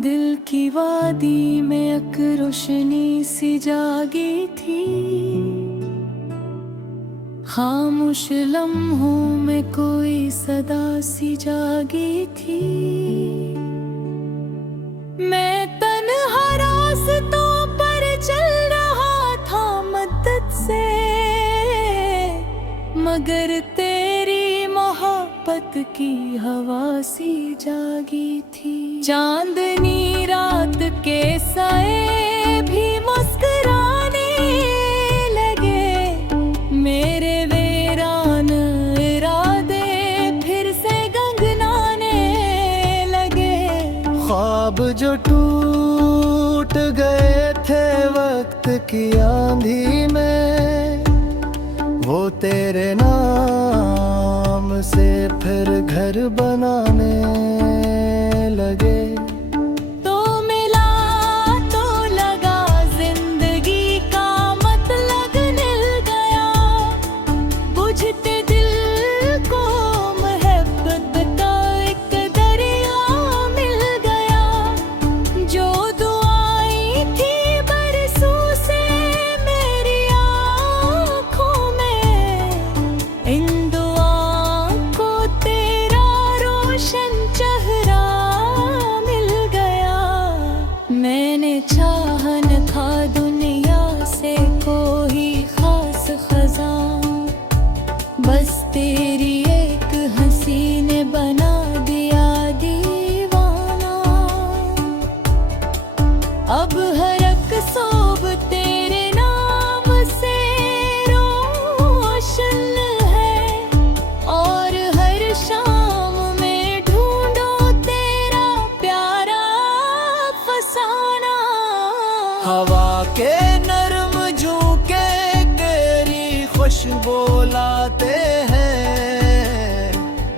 दिल की वादी में एक रोशनी सी जागी थी, खामोश लम्हों में कोई सदा सी जागी थी। मैं तन्हा रास्तों पर चल रहा था मदद से, मगर तेरी मोहब्बत की हवा सी जागी थी। चांदनी रात के साए भी मुस्कुराने लगे, मेरे वीरान इरादे फिर से गंगनाने लगे। ख्वाब जो टूट गए थे वक्त की आंधी में, वो तेरे नाम से फिर घर बनाने लगे। तो मिला तो लगा, जिंदगी का मतलब मिल गया, बुझते दिल को मोहब्बत का एक दरिया मिल गया। जो दुआएं थी बरसों से मेरी आँखों में, इन दुआओं को तेरा रोशन चेहरा मिल गया। मैंने चाह न था दुनिया से कोई खास खजां, बस तेरी एक हंसी ने बना दिया दीवाना। अब हर एक सोब तेरे नाम से रोशन है, और हर शाम में ढूंढो तेरा प्यारा फसाना। हवा के नरम झोंके तेरी खुशबू लाते हैं,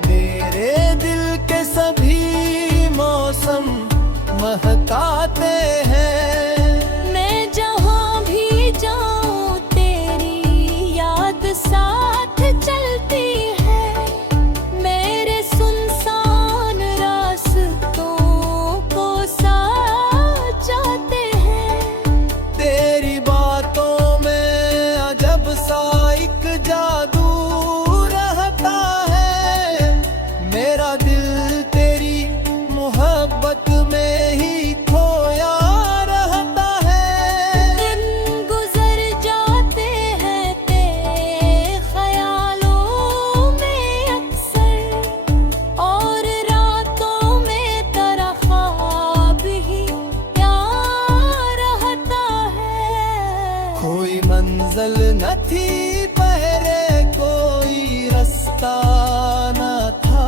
मेरे दिल के सभी मौसम महकाते हैं। मैं जहाँ भी जाऊँ तेरी याद साथ चलती है, मेरे सुनसान रास्तों को साथ जाते हैं। तेरी बातों में अजब सा एक जादू रहता है, मेरा दिल तेरी मोहब्बत में ही खोया रहता है। दिन गुजर जाते हैं तेरे ख्यालों में अक्सर, और रातों में तेरा ख्वाब ही याद रहता है। कोई मंजिल न थी पहले, कोई रास्ता न था,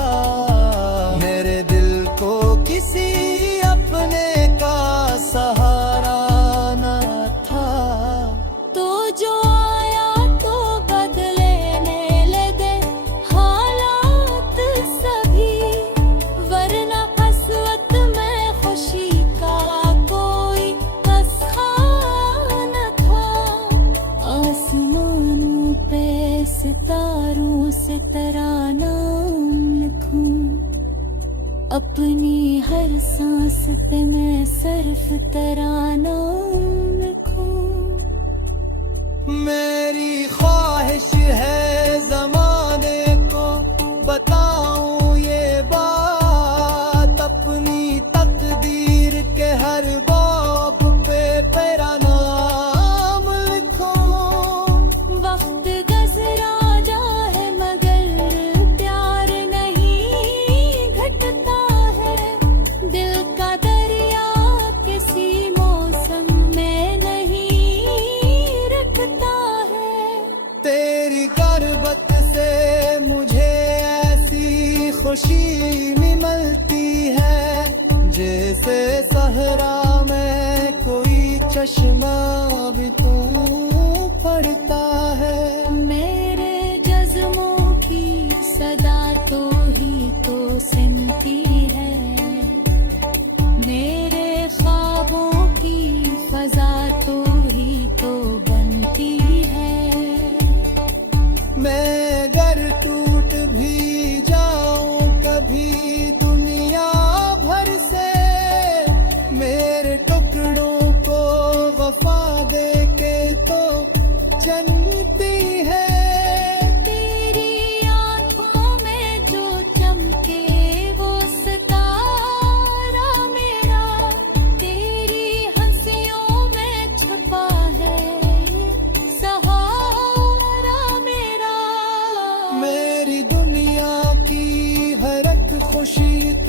मेरे दिल को किसी अपने का सहारा न था। तो जो आया तो बदलेने लगे हालात सभी, वरना कसवत में खुशी का कोई खाना था। आसमानों पे सितारों से तराना लिखूं, अपनी हर सांस पे मैं सिर्फ तराना लिखूं। मेरी ख्वाहिश है ज़माने को बताऊं ये बात, अपनी तकदीर के हर बाब पे तेरा नाम लिखूं। वक्त गुजरा जाए मगर प्यार नहीं घटता है, दिल का दरिया किसी मौसम में नहीं रखता है। तेरी गुर्बत से मुझे ऐसी खुशी मिलती है, जैसे सहरा में कोई चश्मा भी तो पड़ता है। मेरे जज्बों की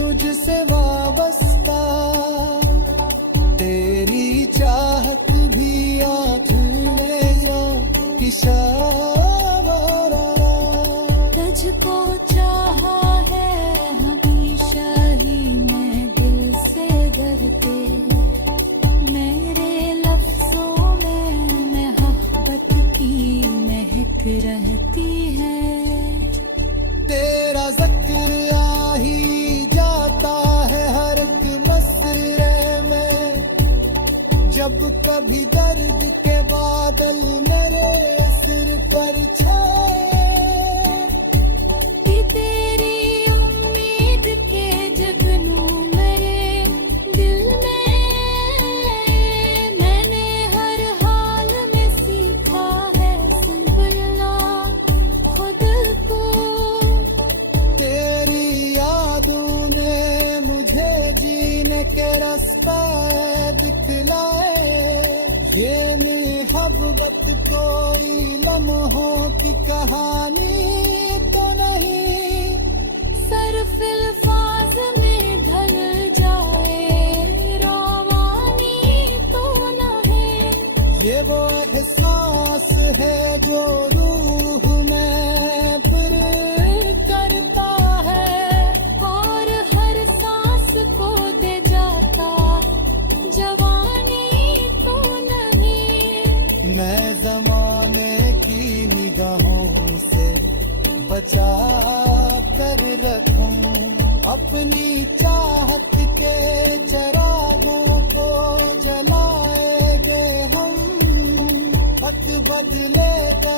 तुझसे वाबस्ता, तेरी चाहत भी आज मेरा इशारा। तुझको चाहा है हमेशा ही मैं दिल से डरते, मेरे लफ्जों में मोहब्बत की महक रहती है। तेरा जिक्र आ ही जाता है हर एक मसरे में, जब कभी दर्द के बादल मेरे सिर पर छाए। कि तेरी उम्मीद के जगनू मेरे दिल में, मैंने हर हाल में सीखा है संभलना खुद को। तेरी यादों ने मुझे जीने के रास्ते दिखलाए, ये मोहब्बत कोई लम्हों की कहानी तो नहीं, सर्फ अल्फाज में ढल जाए रवानी तो न है। ये वो एहसास है जो रूह में फिर करता है और हर सांस को दे जाता जवानी तो नहीं। मैं जमाने की निगाहों से बचा कर रखूं अपनी चाहत के चरागों को जलाएंगे हम, हक बदले का